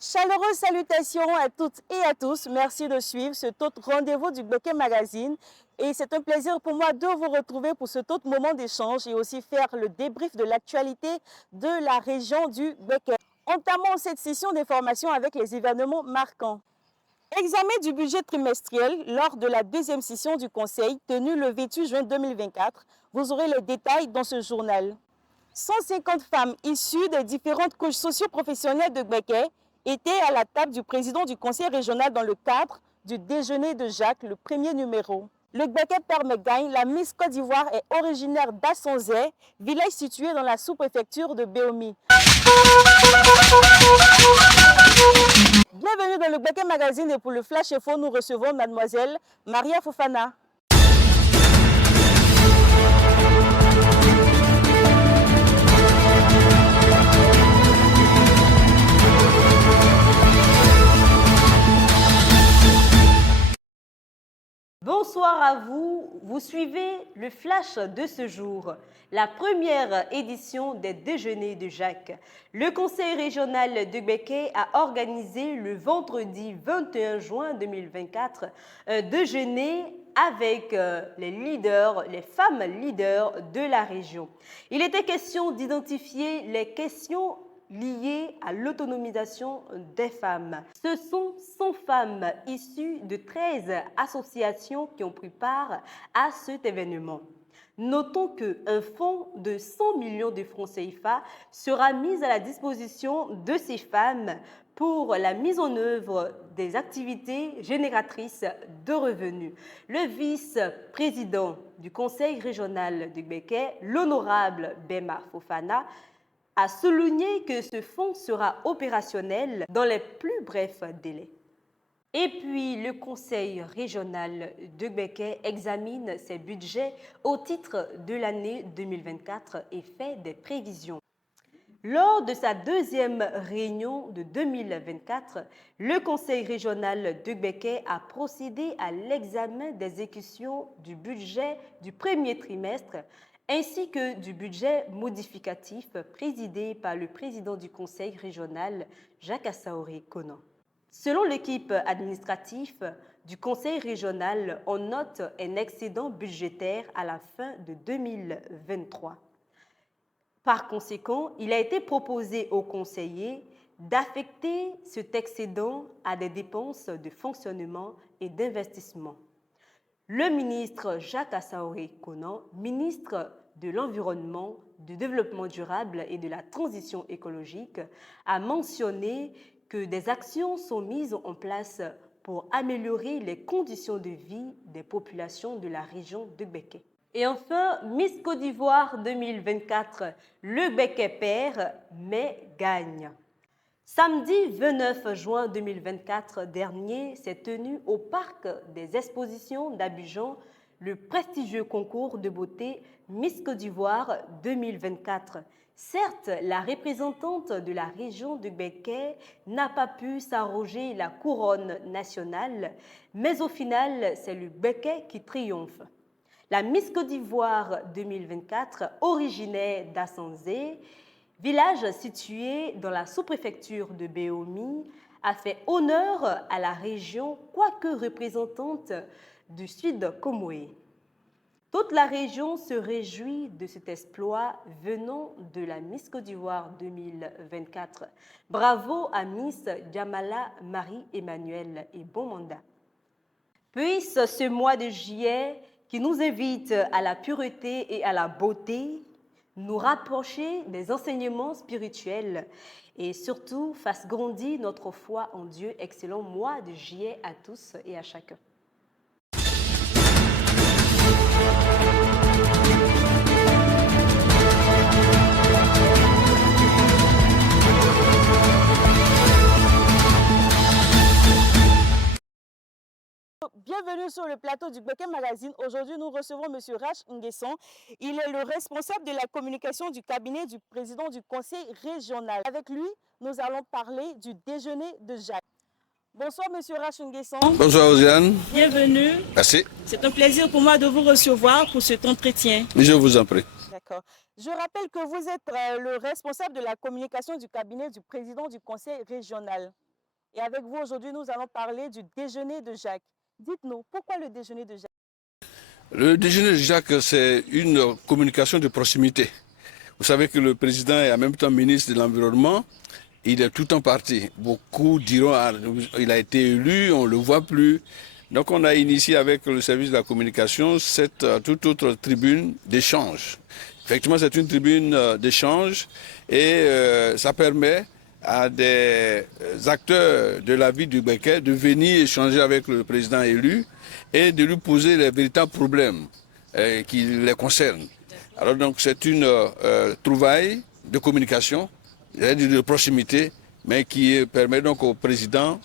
Chaleureuses salutations à toutes et à tous. Merci de suivre cet autre rendez-vous du Gbeke Magazine. Et c'est un plaisir pour moi de vous retrouver pour cet autre moment d'échange et aussi faire le débrief de l'actualité de la région du Gbeke. Entamons cette session d'information avec les événements marquants. Examen du budget trimestriel lors de la deuxième session du Conseil tenue le 28 juin 2024. Vous aurez les détails dans ce journal. 150 femmes issues des différentes couches socio-professionnelles de Gbeke étaient à la table du président du conseil régional dans le cadre du déjeuner de Jacques, le premier numéro. Le Gbeke Permegagne, la Miss Côte d'Ivoire, est originaire d'Assonzé, village situé dans la sous-préfecture de Béomi. Bienvenue dans le Gbeke Magazine et pour le Flash Info, nous recevons mademoiselle Maria Fofana. Bonsoir à vous, vous suivez le flash de ce jour, la première édition des déjeuners de Jacques. Le conseil régional de Gbeke a organisé le vendredi 21 juin 2024 un déjeuner avec les leaders, les femmes leaders de la région. Il était question d'identifier les questions liées à l'autonomisation des femmes. Ce sont 100 femmes issues de 13 associations qui ont pris part à cet événement. Notons qu'un fonds de 100 millions de francs CFA sera mis à la disposition de ces femmes pour la mise en œuvre des activités génératrices de revenus. Le vice-président du conseil régional de Gbeke, l'honorable Bema Fofana, a souligné que ce fonds sera opérationnel dans les plus brefs délais. Et puis, le conseil régional de Gbeke examine ses budgets au titre de l'année 2024 et fait des prévisions. Lors de sa deuxième réunion de 2024, le conseil régional de Gbeke a procédé à l'examen d'exécution du budget du premier trimestre ainsi que du budget modificatif présidé par le président du conseil régional, Jacques Assaoré Konan. Selon l'équipe administrative du conseil régional, on note un excédent budgétaire à la fin de 2023. Par conséquent, il a été proposé aux conseillers d'affecter cet excédent à des dépenses de fonctionnement et d'investissement. Le ministre Jacques Assaoré Konan, ministre de l'Environnement, du Développement durable et de la Transition écologique, a mentionné que des actions sont mises en place pour améliorer les conditions de vie des populations de la région de Gbeke. Et enfin, Miss Côte d'Ivoire 2024, le Gbeke perd mais gagne. Samedi 29 juin 2024 dernier s'est tenu au Parc des Expositions d'Abidjan le prestigieux concours de beauté Miss Côte d'Ivoire 2024. Certes, la représentante de la région de Gbeke n'a pas pu s'arroger la couronne nationale, mais au final, c'est le Gbeke qui triomphe. La Miss Côte d'Ivoire 2024, originaire d'Assonzé, village situé dans la sous-préfecture de Béomi, a fait honneur à la région, quoique représentante du Sud Comoé. Toute la région se réjouit de cet exploit venant de la Miss Côte d'Ivoire 2024. Bravo à Miss Djamala Marie-Emmanuel et bon mandat. Puisse ce mois de juillet qui nous invite à la pureté et à la beauté nous rapprocher des enseignements spirituels et surtout fasse grandir notre foi en Dieu. Excellent mois de juillet à tous et à chacun. Bienvenue bienvenue sur le plateau du Gbeke Magazine. Aujourd'hui, nous recevons M. Rach Nguesson. Il est le responsable de la communication du cabinet du président du conseil régional. Avec lui, nous allons parler du déjeuner de Jacques. Bonsoir, M. Rach Nguesson. Bonsoir, Osiane. Bienvenue. Merci. C'est un plaisir pour moi de vous recevoir pour cet entretien. Je vous en prie. D'accord. Je rappelle que vous êtes le responsable de la communication du cabinet du président du conseil régional. Et avec vous, aujourd'hui, nous allons parler du déjeuner de Jacques. Dites-nous, pourquoi le déjeuner de Jacques? Le déjeuner de Jacques, c'est une communication de proximité. Vous savez que le président est en même temps ministre de l'Environnement. Il est tout en parti. Beaucoup diront qu'il a été élu, on ne le voit plus. Donc on a initié avec le service de la communication cette toute autre tribune d'échange. Effectivement, c'est une tribune d'échange et ça permet à des acteurs de la vie du Gbeke de venir échanger avec le président élu et de lui poser les véritables problèmes qui les concernent. Alors donc c'est une trouvaille de communication, de proximité, mais qui permet donc au président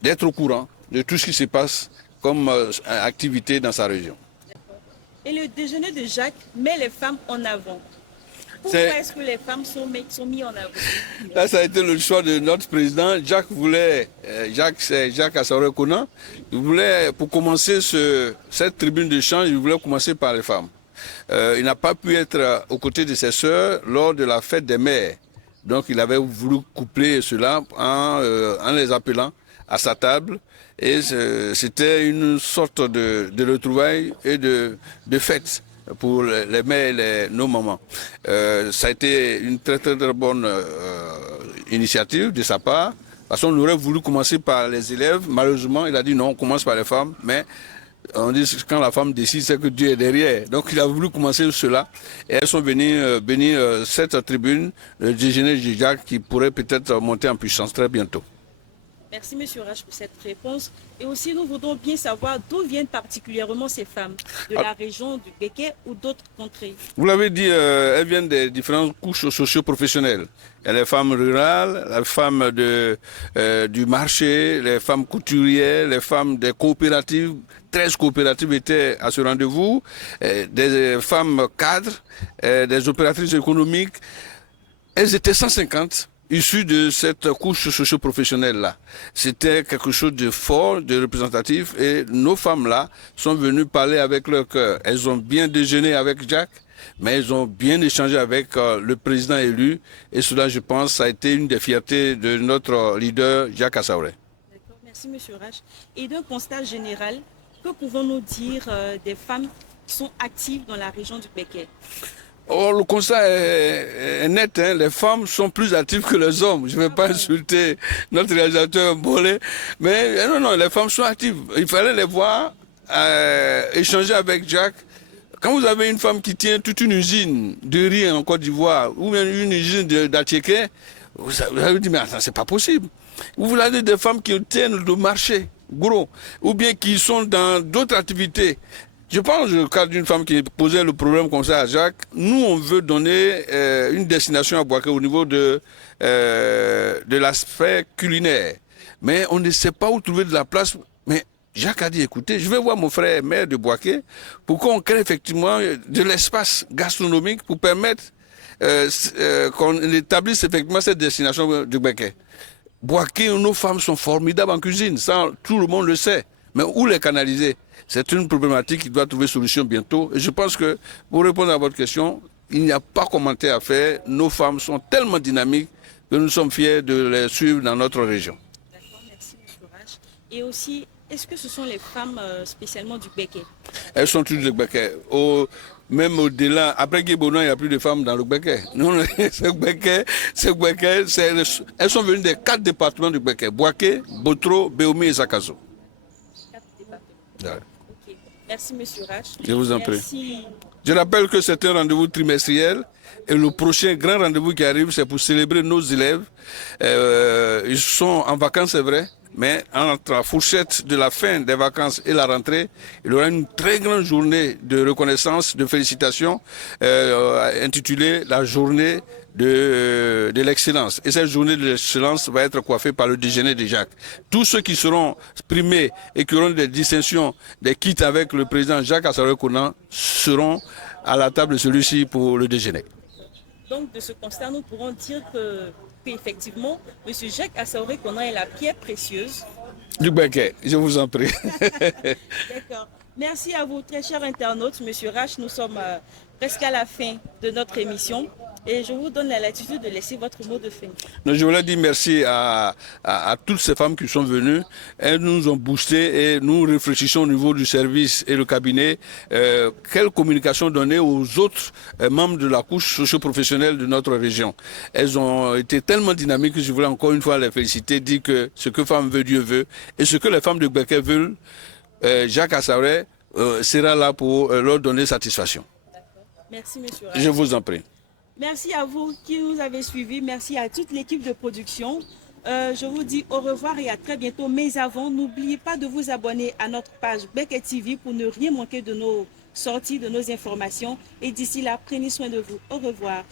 d'être au courant de tout ce qui se passe comme activité dans sa région. Et le déjeuner de Jacques met les femmes en avant. Pourquoi est-ce que les femmes sont mises en avant? Là, ça a été le choix de notre président. Jacques voulait, c'est Jacques Assaoui-Kona, il voulait, pour commencer cette tribune d'échange, il voulait commencer par les femmes. Il n'a pas pu être aux côtés de ses sœurs lors de la fête des mères. Donc il avait voulu coupler cela en les appelant à sa table. Et c'était une sorte de retrouvailles et de fête pour les mères et nos mamans. Ça a été une très très, très bonne initiative de sa part. Parce qu'on aurait voulu commencer par les élèves. Malheureusement, il a dit non, on commence par les femmes. Mais on dit que quand la femme décide, c'est que Dieu est derrière. Donc il a voulu commencer cela. Et elles sont venues bénir cette tribune, le déjeuner de Jacques, qui pourrait peut-être monter en puissance très bientôt. Merci, M. Rach, pour cette réponse. Et aussi, nous voudrons bien savoir d'où viennent particulièrement ces femmes, de la région du Gbeke ou d'autres contrées. Vous l'avez dit, elles viennent des différentes couches socio-professionnelles. Il y a les femmes rurales, les femmes du marché, les femmes couturières, les femmes des coopératives. 13 coopératives étaient à ce rendez-vous, des femmes cadres, des opératrices économiques. Elles étaient 150. Issus de cette couche socio-professionnelle-là. C'était quelque chose de fort, de représentatif, et nos femmes-là sont venues parler avec leur cœur. Elles ont bien déjeuné avec Jacques, mais elles ont bien échangé avec le président élu, et cela, je pense, ça a été une des fiertés de notre leader, Jacques Assaoui. D'accord, merci M. Rach. Et d'un constat général, que pouvons-nous dire des femmes qui sont actives dans la région du Gbeke? Oh, le constat est net, hein. Les femmes sont plus actives que les hommes. Je ne vais pas insulter notre réalisateur Bolé, mais non, les femmes sont actives. Il fallait les voir échanger avec Jacques. Quand vous avez une femme qui tient toute une usine de riz en Côte d'Ivoire, ou même une usine d'Attiéké, vous avez dit, mais attends, c'est pas possible. Vous avez des femmes qui tiennent le marché gros, ou bien qui sont dans d'autres activités. Je pense, au cas d'une femme qui posait le problème comme ça à Jacques, nous, on veut donner une destination à Boaké au niveau de l'aspect culinaire. Mais on ne sait pas où trouver de la place. Mais Jacques a dit, écoutez, je vais voir mon frère maire de Boaké pour qu'on crée effectivement de l'espace gastronomique pour permettre qu'on établisse effectivement cette destination du Gbeke. Boaké, nos femmes sont formidables en cuisine, ça, tout le monde le sait. Mais où les canaliser? C'est une problématique qui doit trouver solution bientôt. Et je pense que, pour répondre à votre question, il n'y a pas commentaire à faire. Nos femmes sont tellement dynamiques que nous sommes fiers de les suivre dans notre région. D'accord, merci M. Rach. Et aussi, est-ce que ce sont les femmes spécialement du Gbeke? Elles sont toutes du Gbeke. Même au-delà, après Guébona, il n'y a plus de femmes dans le Gbeke. Non, c'est Gbeke, elles sont venues des 4 départements du Gbeke. Boaké, Botro, Béomi et Zakazo. 4 départements. Ok. Merci, M. Rach. Je vous en prie. Merci. Je rappelle que c'est un rendez-vous trimestriel et le prochain grand rendez-vous qui arrive, c'est pour célébrer nos élèves. Ils sont en vacances, c'est vrai, mais entre la fourchette de la fin des vacances et la rentrée, il y aura une très grande journée de reconnaissance, de félicitations, intitulée la journée de l'excellence. Et cette journée de l'excellence va être coiffée par le déjeuner de Jacques. Tous ceux qui seront primés et qui auront des distinctions, des kits avec le président Jacques Assaoui-Kounan seront à la table de celui-ci pour le déjeuner. Donc, de ce constat, nous pourrons dire qu'effectivement, M. Jacques Assaoui-Kounan est la pierre précieuse du Gbeke. Je vous en prie. D'accord. Merci à vous, très chers internautes. Monsieur Rach, nous sommes presque à la fin de notre émission. Et je vous donne la latitude de laisser votre mot de fin. Je voulais dire merci à toutes ces femmes qui sont venues. Elles nous ont boosté et nous réfléchissons au niveau du service et le cabinet. Quelle communication donner aux autres membres de la couche socio-professionnelle de notre région. Elles ont été tellement dynamiques que je voulais encore une fois les féliciter, dire que ce que femme veut, Dieu veut. Et ce que les femmes de Gbeke veulent, Jacques Assaoui sera là pour leur donner satisfaction. Merci, monsieur. Je vous en prie. Merci à vous qui nous avez suivis. Merci à toute l'équipe de production. Je vous dis au revoir et à très bientôt. Mais avant, n'oubliez pas de vous abonner à notre page Gbeke TV pour ne rien manquer de nos sorties, de nos informations. Et d'ici là, prenez soin de vous. Au revoir.